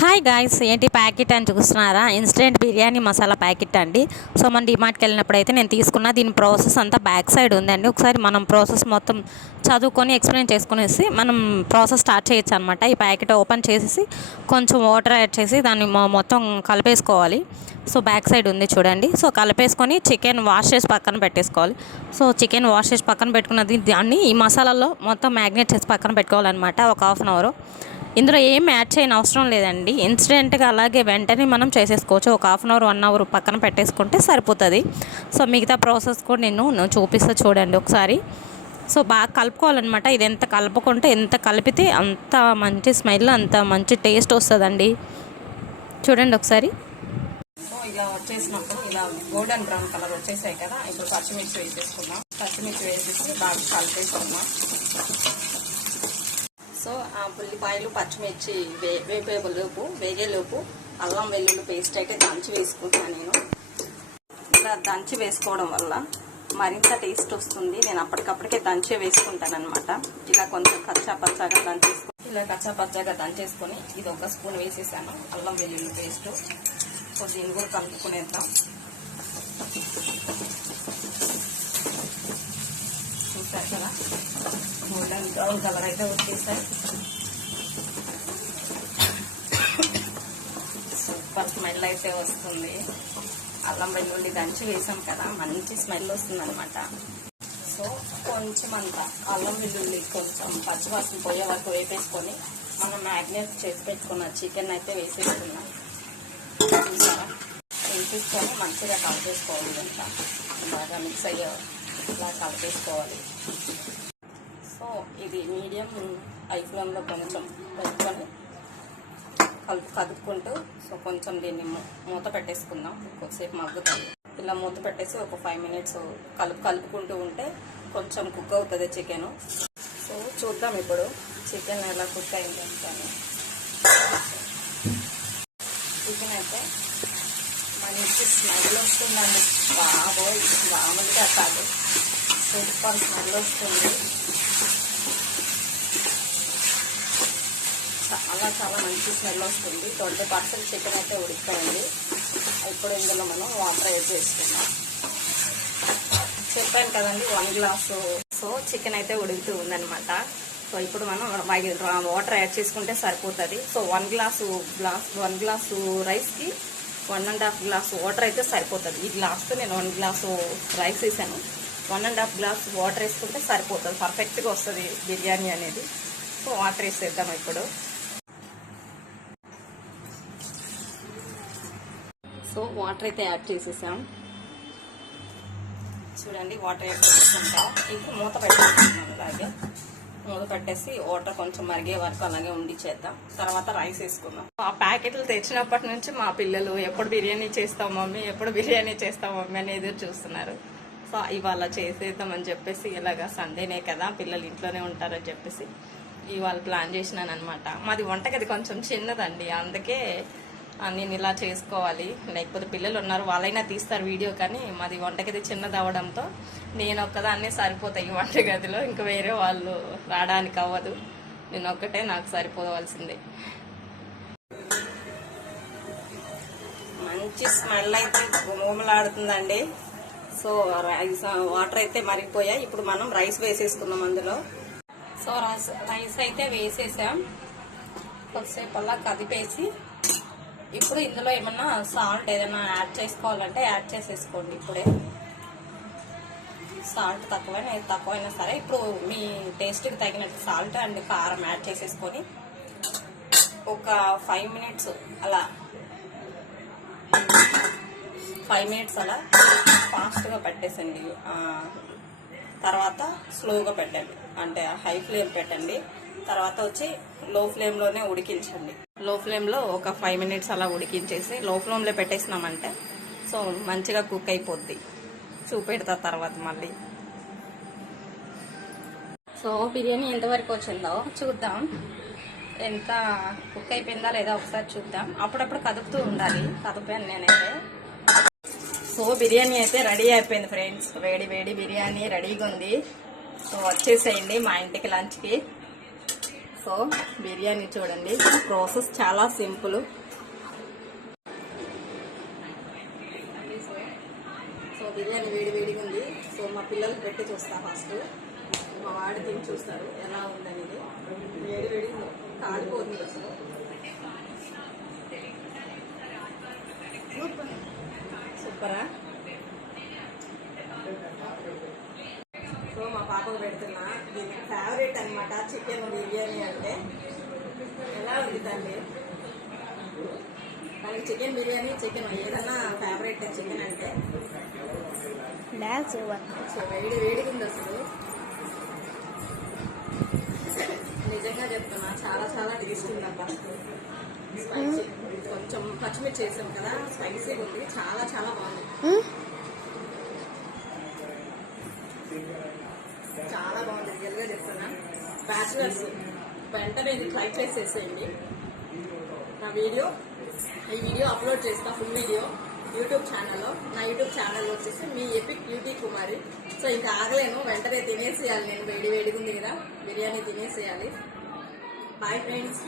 Hi guys, ఏంటి packet అని చూస్తున్నారా? ఇన్స్టెంట్ బిర్యానీ మసాలా ప్యాకెట్ అండి. సో మనం డిమార్ట్కి వెళ్ళినప్పుడు అయితే నేను తీసుకున్న దీని ప్రాసెస్ అంతా బ్యాక్ సైడ్ ఉందండి. ఒకసారి మనం ప్రాసెస్ మొత్తం చదువుకొని ఎక్స్ప్లెయిన్ చేసుకునేసి మనం ప్రాసెస్ స్టార్ట్ చేయొచ్చు అనమాట. ఈ ప్యాకెట్ ఓపెన్ చేసేసి కొంచెం వాటర్ యాడ్ చేసి దాన్ని మొత్తం కలిపేసుకోవాలి. సో బ్యాక్ సైడ్ ఉంది చూడండి. సో కలిపేసుకొని చికెన్ వాష్ చేసి పక్కన పెట్టేసుకోవాలి. సో చికెన్ వాష్ చేసి పక్కన పెట్టుకున్నది దాన్ని ఈ మసాలాలో మొత్తం మ్యాగ్నేట్ చేసి పక్కన పెట్టుకోవాలన్నమాట. ఒక హాఫ్ అన్ అవర్ ఇందులో ఏం యాడ్ చేయని అవసరం లేదండి. ఇన్స్టెంట్గా అలాగే వెంటనే మనం చేసేసుకోవచ్చు. ఒక హాఫ్ అన్ అవర్ 1 అవర్ పక్కన పెట్టేసుకుంటే సరిపోతుంది. సో మిగతా ప్రాసెస్ కూడా నేను చూపిస్తా చూడండి ఒకసారి. సో బాగా కలుపుకోవాలన్నమాట. ఇది ఎంత కలుపుకుంటే ఎంత కలిపితే అంత మంచి స్మెల్, అంత మంచి టేస్ట్ వస్తుందండి. చూడండి ఒకసారి. సో ఇలా వచ్చేసినప్పుడు ఇలా గోల్డెన్ బ్రౌన్ కలర్ వచ్చేసాయి కదా, ఇప్పుడు పచ్చిమిర్చి వేసేసుకున్నాం. పచ్చిమిర్చి వేసేసి బాగా కలిపేసుకున్నాం. సో ఆ ఉల్లిపాయలు పచ్చిమిర్చి వేగేలోపు అల్లం వెల్లుల్లి పేస్ట్ అయితే దంచి వేసుకుంటున్నాను నేను. ఇలా దంచి వేసుకోవడం వల్ల మరింత టేస్ట్ వస్తుంది. నేను అప్పటికప్పటికే దంచి వేసుకుంటాను అనమాట. ఇలా కొంచెం కచ్చాపచ్చాగా దంచేసుకొని ఇది 1 స్పూన్ వేసేసాను అల్లం వెల్లుల్లి పేస్ట్. సో దీన్ని కూడా కలుపుకునేద్దాం. చూసారు కదా, గోల్డెన్ బ్రౌన్ కలర్ అయితే వచ్చేసాయి. సూపర్ స్మెల్ అయితే వస్తుంది. అల్లం వెల్లుల్లి దంచి వేసాం కదా, మంచి స్మెల్ వస్తుంది అనమాట. సో కొంచెం అంతా అల్లం వెల్లుల్లి కొంచెం పచ్చివాసన పోయే వరకు వేపేసుకొని మనం మ్యాగ్నేట్ చేసి పెట్టుకున్న చికెన్ అయితే వేసేసుకున్నాం. చూసారా, వేసేసుకొని మంచిగా కలిపేసుకోవాలి. ఇంకా బాగా మిక్స్ అయ్యే ఇలా కలిపేసుకోవాలి. సో ఇది మీడియం హై ఫ్లేమ్లో కొంచెం పెట్టుకొని కదుపుకుంటూ సో కొంచెం దీన్ని మూత పెట్టేసుకుందాం. కొద్దిసేపు మగ్గుతుంది. ఇలా మూత పెట్టేసి ఒక 5 మినిట్స్ కలుపుకుంటూ ఉంటే కొంచెం కుక్ అవుతుంది చికెన్. సో చూద్దాం ఇప్పుడు చికెన్ ఎలా కుక్ అయింది అంటాను. చికెన్ అయితే మంచి స్మెల్ వస్తుందండి. బాబోయ్, మామూలుగా కాదు, సూపర్ స్మెల్ వస్తుంది. చాలా మంచి స్మెల్ వస్తుంది. 20% చికెన్ అయితే ఉడికిపోయింది. ఇప్పుడు ఇందులో మనం వాటర్ యాడ్ చేసుకున్నాం. చెప్పాను కదండి 1 గ్లాసు. సో చికెన్ అయితే ఉడుకుతూ ఉందనమాట. సో ఇప్పుడు మనం వాటర్ యాడ్ చేసుకుంటే సరిపోతుంది. సో 1 గ్లాసు రైస్కి 1.5 గ్లాసు వాటర్ అయితే సరిపోతుంది. ఈ గ్లాస్తో నేను 1 గ్లాసు రైస్ వేసాను. 1.5 గ్లాస్ వాటర్ వేసుకుంటే సరిపోతుంది. పర్ఫెక్ట్గా వస్తుంది బిర్యానీ అనేది. సో వాటర్ వేసేద్దాం ఇప్పుడు. సో వాటర్ అయితే యాడ్ చేసేసాం. చూడండి, వాటర్ యాడ్ చేసుకుంటాం. ఇంకా మూత పెట్టేసుకున్నాం. అలాగే మూత పెట్టేసి వాటర్ కొంచెం మరిగే వరకు అలాగే ఉండిచేద్దాం. తర్వాత రైస్ వేసుకుందాం. ఆ ప్యాకెట్లు తెచ్చినప్పటి నుంచి మా పిల్లలు ఎప్పుడు బిర్యానీ చేస్తాం మమ్మీ, ఎప్పుడు బిర్యానీ చేస్తాం మమ్మీ అని ఎదురు చూస్తున్నారు. సో ఇవాళ చేసేద్దామని చెప్పేసి, ఇలాగా సండేనే కదా, పిల్లలు ఇంట్లోనే ఉంటారని చెప్పేసి ఇవాళ ప్లాన్ చేసినాను అనమాట. మాది వంటగది కొంచెం చిన్నదండి, అందుకే నేను ఇలా చేసుకోవాలి. లేకపోతే పిల్లలు ఉన్నారు, వాళ్ళైనా తీస్తారు వీడియో, కానీ మాది వంటగది చిన్నది అవడంతో నేను ఒక్కదాన్నే సరిపోతాయి వంటగదిలో. ఇంకా వేరే వాళ్ళు రావడానికి అవ్వదు. నేను ఒక్కటే నాకు సరిపోవలసిందే. మంచి స్మెల్ అయితే గుమగుమలాడుతుందండి. సో వాటర్ అయితే మరిగిపోయాయి. ఇప్పుడు మనం రైస్ వేసేసుకున్నాం అందులో. సో రైస్ అయితే వేసేసాం. కొద్దిసేపు అలా కదిపేసి ఇప్పుడు ఇందులో ఏమన్నా సాల్ట్ ఏదైనా యాడ్ చేసుకోవాలంటే యాడ్ చేసేసుకోండి. ఇప్పుడే సాల్ట్ తక్కువైనా సరే ఇప్పుడు మీ టేస్ట్కి తగినట్టు సాల్ట్ అండ్ కారం యాడ్ చేసేసుకొని ఒక 5 మినిట్స్ అలా ఫాస్ట్గా పెట్టేసండి. తర్వాత స్లోగా పెట్టండి, అంటే హై ఫ్లేమ్ పెట్టండి. తర్వాత వచ్చి లో ఫ్లేమ్లోనే ఉడికించండి. లో ఫ్లేమ్లో ఒక 5 మినిట్స్ అలా ఉడికించేసి లో ఫ్లేమ్లో పెట్టేసినామంటే సో మంచిగా కుక్ అయిపోద్ది. చూపెడతా తర్వాత మళ్ళీ. సో బిర్యానీ ఎంతవరకు వచ్చిందో చూద్దాం. ఎంత కుక్ అయిపోయిందా లేదా ఒకసారి చూద్దాం. అప్పుడప్పుడు కదుపుతూ ఉండాలి. కదిపాను నేనైతే. సో బిర్యానీ అయితే రెడీ అయిపోయింది ఫ్రెండ్స్. వేడి బిర్యానీ రెడీగా ఉంది. సో వచ్చేసేయండి మా ఇంటికి లంచ్కి. సో సో బిర్యానీ చూడండి, ప్రాసెస్ చాలా సింపుల్. సో బిర్యానీ వేడిగా ఉంది. సో మా పిల్లలకి పెట్టి చూస్తా ఫస్ట్. మా వాడి తిని చూస్తారు ఎలా ఉందనేది. వేడి కాలిపోతుంది అసలు. సూపరా. సో మా పాపకు పెడుతున్నా. దీనికి ఫేవరెట్ అనమాట చికెన్ బిర్యానీ అంటే. ఎలా ఉంది తల్లి? కానీ చికెన్ బిర్యానీ, చికెన్ ఏదన్నా ఫేవరెట్ చికెన్ అంటే. సో వేడిగా ఉంది అసలు. నిజంగా చెప్తున్నా, చాలా టేస్ట్ ఉంది అబ్బా. స్పైసీ, కొంచెం పచ్చిమిర్చి చేసాం కదా, స్పైసీగా ఉంది. చాలా బాగుంది. చాలా బాగుంది. రియల్గా చెప్తున్నా. బ్యాచులర్స్ వెంటనే ఇది ట్రై చేసేసేయండి. ఈ వీడియో అప్లోడ్ చేస్తా, ఫుల్ వీడియో యూట్యూబ్ ఛానల్లో. నా యూట్యూబ్ ఛానల్ వచ్చేసి మీ ఎపిక్ బ్యూటీ కుమారి. సో ఇంకా ఆగలేను, వెంటనే తినేసేయాలి. నేను వేడిగా ఉంది కదా, బిర్యానీ తినేసేయాలి. Bye friends.